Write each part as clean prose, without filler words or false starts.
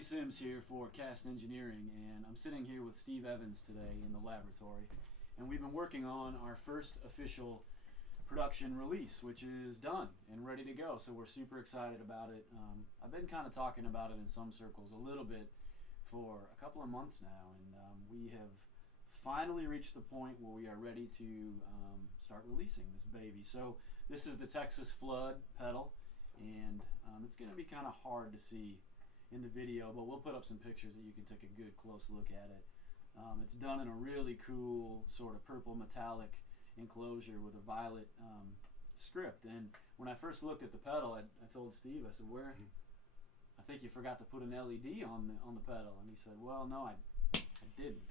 Tony Sims here for Cast Engineering, and I'm sitting here with Steve Evans today in the laboratory, and we've been working on our first official production release, which is done and ready to go, so we're super excited about it. I've been kind of talking about it in some circles a little bit for a couple of months now, and we have finally reached the point where we are ready to start releasing this baby. So this is the Texas Flood pedal, and it's going to be kind of hard to see in the video, but we'll put up some pictures that you can take a good close look at it. It's done in a really cool sort of purple metallic enclosure with a violet script. And when I first looked at the pedal, I told Steve, I said, "Where? I think you forgot to put an LED on the pedal." And he said, "Well, no, I didn't."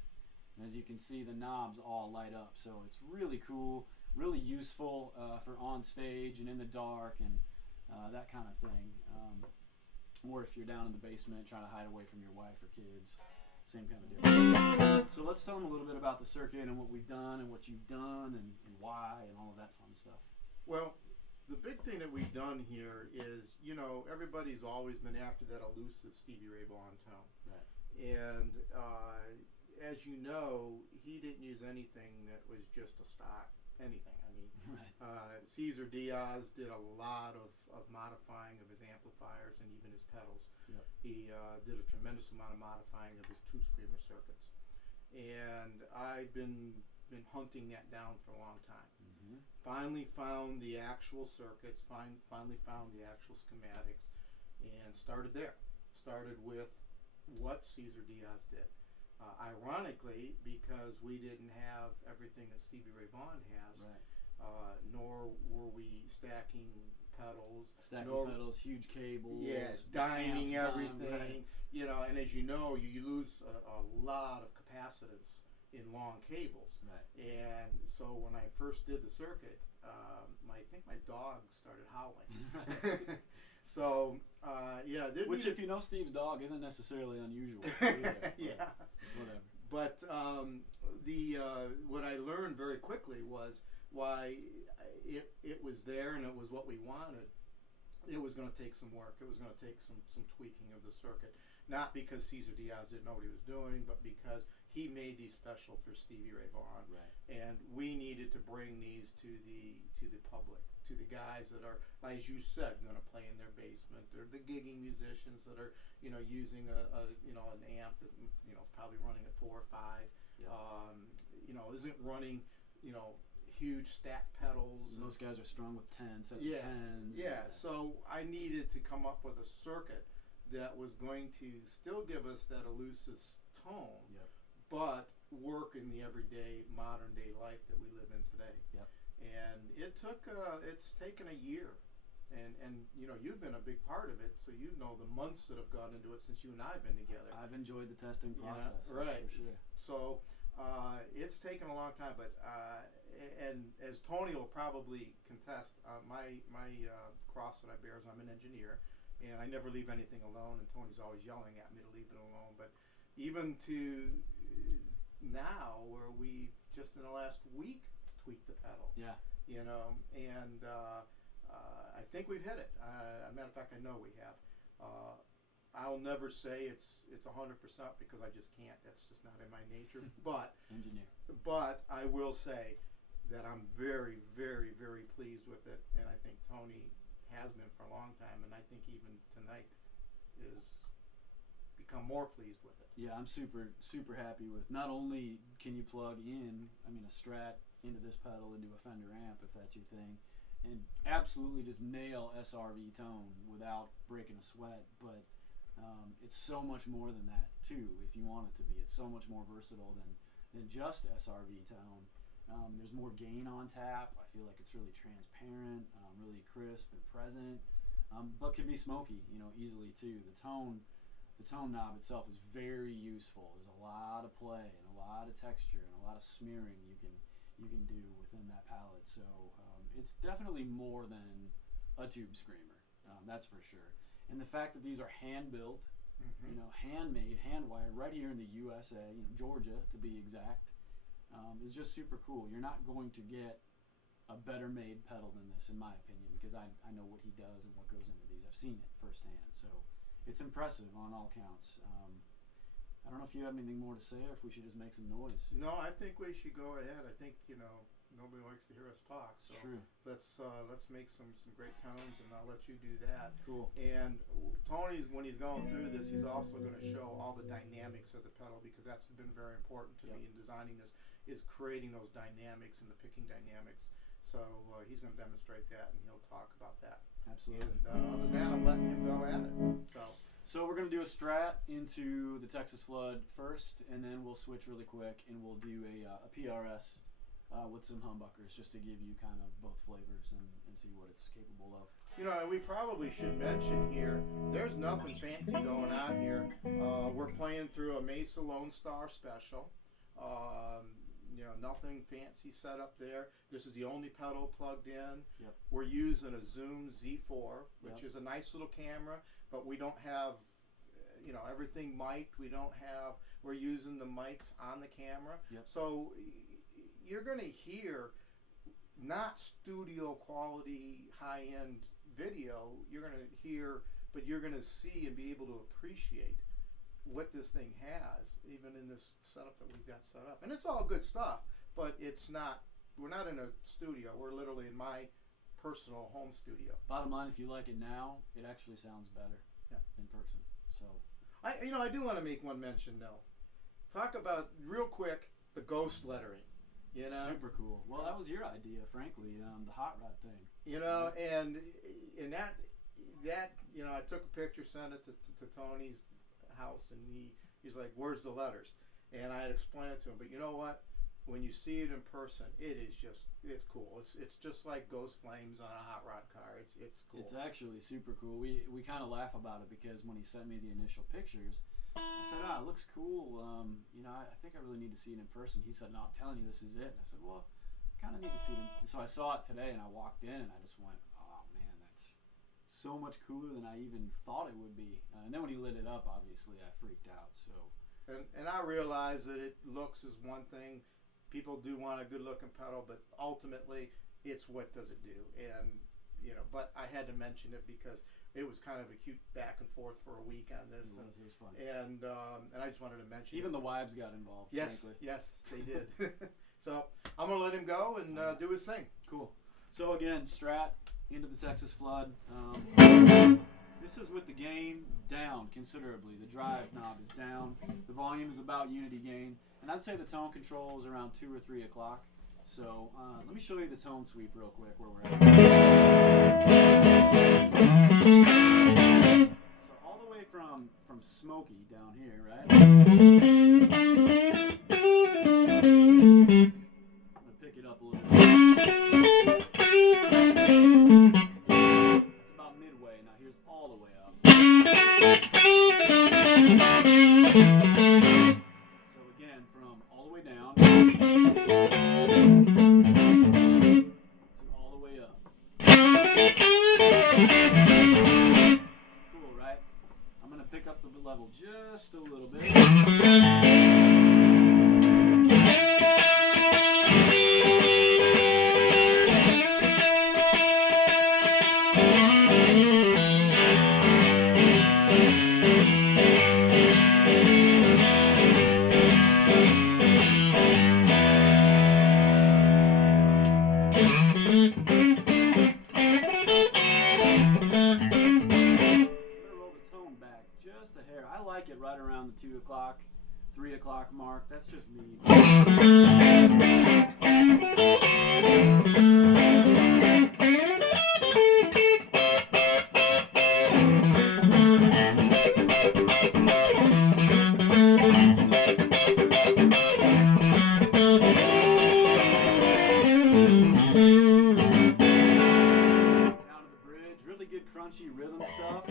And as you can see, the knobs all light up, so it's really cool, really useful for on stage and in the dark and that kind of thing. Or if you're down in the basement trying to hide away from your wife or kids, same kind of deal. So let's tell them a little bit about the circuit and what we've done and what you've done and why and all of that fun stuff. Well, the big thing that we've done here is, you know, everybody's always been after that elusive Stevie Ray Vaughan tone. Right. And as you know, he didn't use anything that was just a stock anything. I mean, right. Cesar Diaz did a lot of modifying of his amplifiers and even his pedals. Yep. He did a tremendous amount of modifying of his tube screamer circuits, and I've been hunting that down for a long time. Mm-hmm. Finally found the actual circuits, finally found the actual schematics, and started there. Started with what Cesar Diaz did. Ironically, because we didn't have everything that Stevie Ray Vaughan has, right. Nor were we stacking pedals. Pedals, huge cables. Yes, diming everything. Right. You know, and as you know, you lose a lot of capacitance in long cables. Right. And so when I first did the circuit, I think my dog started howling. So, yeah. Which, if you know Steve's dog, isn't necessarily unusual. Either, yeah. Whatever. But what I learned very quickly was why it was there and it was what we wanted. It was going to take some work. It was going to take some tweaking of the circuit. Not because Cesar Diaz didn't know what he was doing, but because he made these special for Stevie Ray Vaughan. Right. And we needed to bring these to the public, to the guys that are, as you said, going to play in their basement. They're the gigging musicians that are, you know, using an amp that, you know, is probably running at 4 or 5. Yep. You know, isn't running, you know, huge stack pedals. And those guys are strung with sets of 10s. Yeah, so I needed to come up with a circuit that was going to still give us that elusive tone, yep. but work in the everyday, modern day life that we live in today. Yep. And it's taken a year. And you know, you've been a big part of it, so you know the months that have gone into it since you and I have been together. I've enjoyed the testing process. Yeah, right. For sure. So it's taken a long time, but and as Tony will probably contest, my cross that I bear is I'm an engineer, and I never leave anything alone, and Tony's always yelling at me to leave it alone. But even to now, where we've just in the last week tweaked the pedal. Yeah. You know, and I think we've hit it. As a matter of fact, I know we have. I'll never say it's 100% because I just can't. That's just not in my nature. But engineer. But I will say that I'm very, very, very pleased with it, and I think Tony has been for a long time, and I think even tonight is become more pleased with it. Yeah, I'm super, super happy with. Not only can you plug in, a Strat into this pedal into a Fender amp if that's your thing, and absolutely just nail SRV tone without breaking a sweat, but it's so much more than that too if you want it to be. It's so much more versatile than just SRV tone. There's more gain on tap. I feel like it's really transparent, really crisp and present, but can be smoky, easily too. The tone knob itself is very useful. There's a lot of play and a lot of texture and a lot of smearing you can do within that palette. So it's definitely more than a tube screamer, that's for sure. And the fact that these are hand built, handmade, hand wired, right here in the USA, Georgia to be exact, is just super cool. You're not going to get a better made pedal than this, in my opinion, because I know what he does and what goes into these. I've seen it firsthand. So it's impressive on all counts. I don't know if you have anything more to say, or if we should just make some noise. No, I think we should go ahead. I think nobody likes to hear us talk. It's So true. let's make some great tones, and I'll let you do that. Cool. And Tony's, when he's going through this, he's also going to show all the dynamics of the pedal, because that's been very important to me in designing this, is creating those dynamics and the picking dynamics. So he's going to demonstrate that, and he'll talk about that. Absolutely. And other than that, I'm letting him go at it. So we're going to do a strat into the Texas Flood first, and then we'll switch really quick, and we'll do a PRS with some humbuckers, just to give you kind of both flavors and see what it's capable of. We probably should mention here, there's nothing fancy going on here. We're playing through a Mesa Lone Star Special. Nothing fancy set up there. This is the only pedal plugged in. Yep. We're using a Zoom Z4, which Yep. is a nice little camera, but we don't have, everything mic'd. We're using the mics on the camera. Yep. So you're going to hear not studio quality high-end video. You're going to hear, but you're going to see and be able to appreciate what this thing has, even in this setup that we've got set up. And it's all good stuff, but we're not in a studio. We're literally in my personal home studio. Bottom line, if you like it now, it actually sounds better in person. So I do want to make one mention though. Talk about real quick the ghost lettering. Super cool. Well, that was your idea, frankly, the hot rod thing. And that I took a picture, sent it to Tony's house, and he's like, "Where's the letters?" And I had explained it to him. But you know what? When you see it in person, it's cool. It's just like ghost flames on a hot rod car. It's cool. It's actually super cool. We kind of laugh about it, because when he sent me the initial pictures, I said, it looks cool. I think I really need to see it in person. He said, no, I'm telling you, this is it. And I said, well, I kind of need to see it. So I saw it today, and I walked in, and I just went, oh man, that's so much cooler than I even thought it would be. And then when he lit it up, obviously I freaked out. So and I realize that it looks is one thing. People do want a good looking pedal, but ultimately it's what does it do. And but I had to mention it because it was kind of a cute back and forth for a week on this. It was fun. And I just wanted to mention even the wives got involved. Yes, frankly. yes, they did. So I'm gonna let him go and do his thing. Cool. So again, Strat into the Texas Flood. This is with the gain down considerably. The drive knob is down. The volume is about unity gain. And I'd say the tone control is around 2 or 3 o'clock. So let me show you the tone sweep real quick where we're at. So all the way from smoky down here, right? I'm going to pick it up a little bit. It's about midway. Now here's all the way up. So again, from all the way down to all the way up. Cool, right? I'm going to pick up the level just a little bit. I like it right around the 2 o'clock, 3 o'clock mark. That's just me. Down to the bridge, really good crunchy rhythm stuff.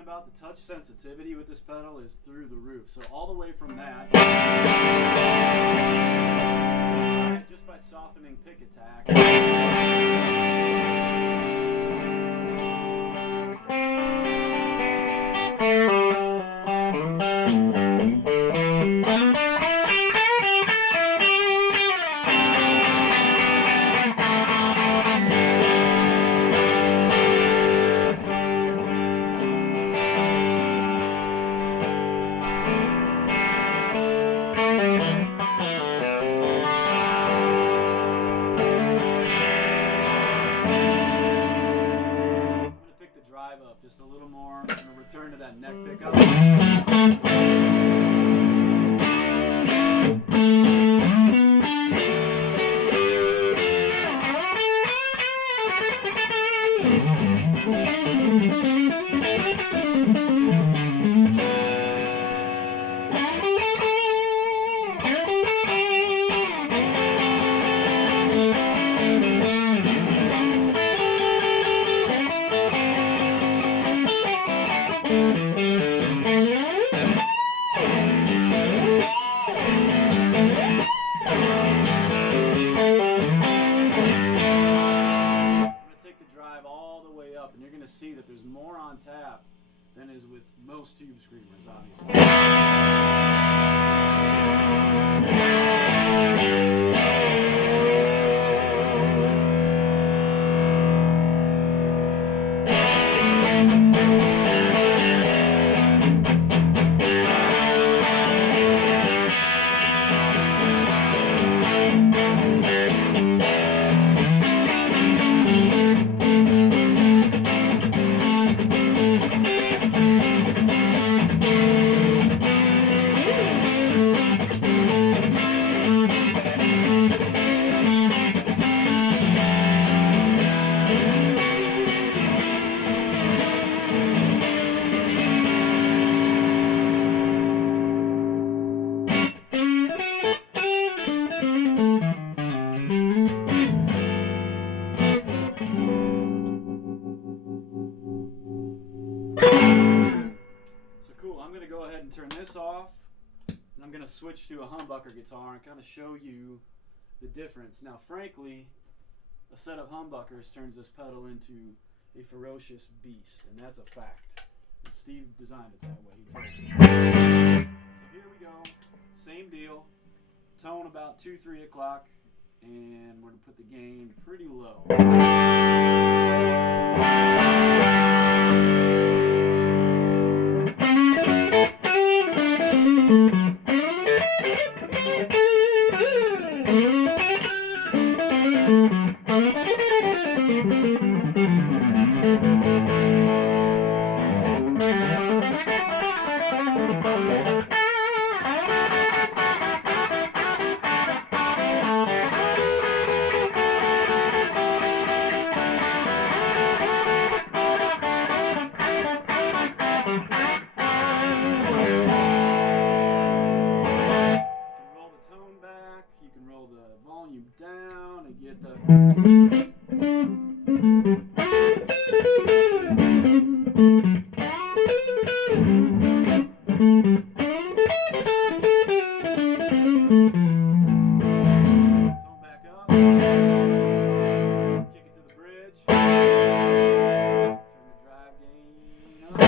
About the touch sensitivity with this pedal is through the roof. So all the way from that, just by softening pick attack, Just a little more. I'm going to return to that neck pickup. And you're going to see that there's more on tap than is with most tube screamers, obviously. I'm going to go ahead and turn this off, and I'm going to switch to a humbucker guitar and kind of show you the difference. Now, frankly, a set of humbuckers turns this pedal into a ferocious beast, and that's a fact. And Steve designed it that way, he told me. So here we go, same deal, tone about 2-3 o'clock, and we're going to put the gain pretty low. Down and get the tone back up, kick it to the bridge, turn the drive gain up.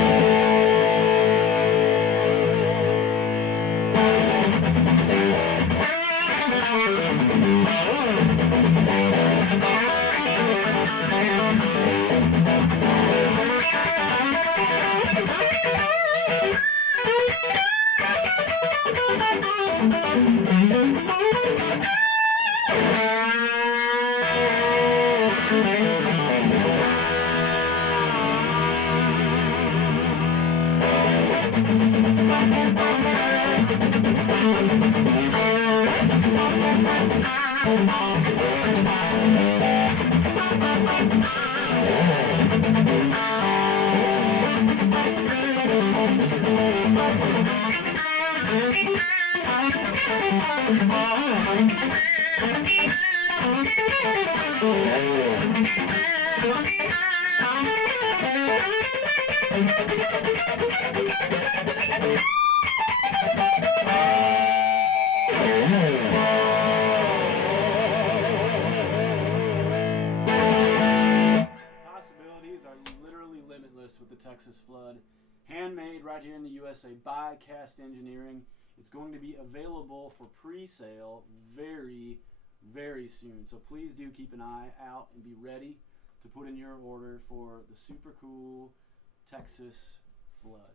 Possibilities are literally limitless with the Texas Flood. Handmade right here in the USA by Cast Engineering. It's going to be available for pre-sale very, very soon. So please do keep an eye out and be ready to put in your order for the super cool Texas Flood.